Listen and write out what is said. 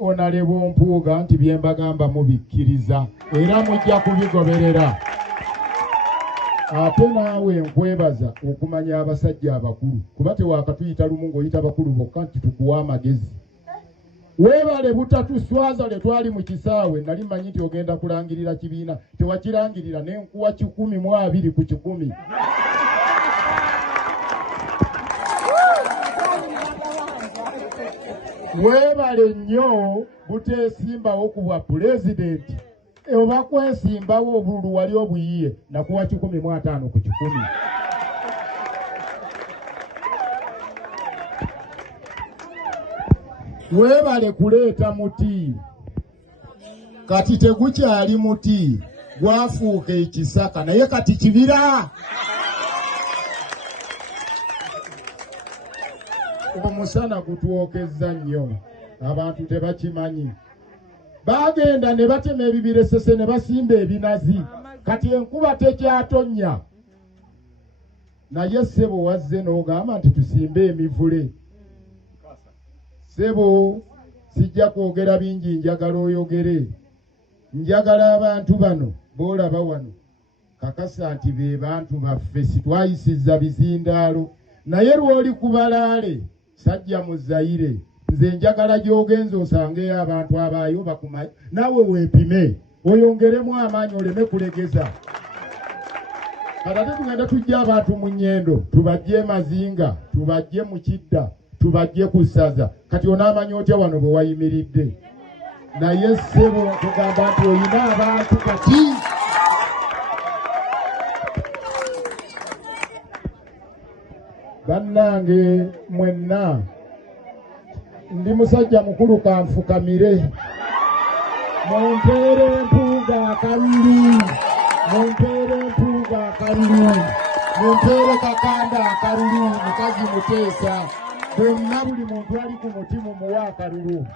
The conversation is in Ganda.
Onalebo Mpuuga nti byembagamba mubikkiriza era mujja kubigoberera. Ate naawe nkwebaza okumanya abasajja abakulu kuba tewakatuyita lumu ng'oyita bakulu bokka nti tukuwa amagezi. Weebale butatuswaza le twali mu kisaawe nali mmanyi nti ogenda kulangirira kibiina tewakirangirira n'enkuwa 120 ku 100. Weebale nnyo buteesimbawo ku bwa pulezidenti oba kwesimbawo obululu wali obuyiye nakuwa 15 ku 100. Weebale kuleeta muti kati tegukyali muti gwafuuka ekisaka naye kati kibira. Omusana gutwokezza nnyo abantu tebakimanyi. Bagenda ne batema ebibiresese ne basimba ebinazi kati enkuba tekyatonnya. Naye ssebo wazze n'ogamba nti tusimbe emivule. Ssebo sijja kwogera bingi, njagala oyogere. Njagala abantu bano boolaba wano kakasa nti be bantu baffe sitwayisizza bizindaalo naye lw'oli ku balaale sajja mu Zaire nze njagala gy'ogenza osangeyo abantu abaayo bakumayi naawe weepime oyongeremu amaanyi oleme kulegeza. Kati tugenda tujja abantu mu nnyendo tubajje Mazinga tubajje mu Kidda tubajje ku Ssaza kati onaamanyi otya wano bwe wayimiridde. Naye ssebo tugamba nti oyina abantu kati. Bannange mwenna ndi musajja mukulu kanfukamire. Mumpeere Mpuuga akalulu, mumpeere Mpuuga akalulu, mumpeere Kakanda akalulu, mukazi Muteesa. Bonna buli muntu ali ku muti mumuwe akalulu.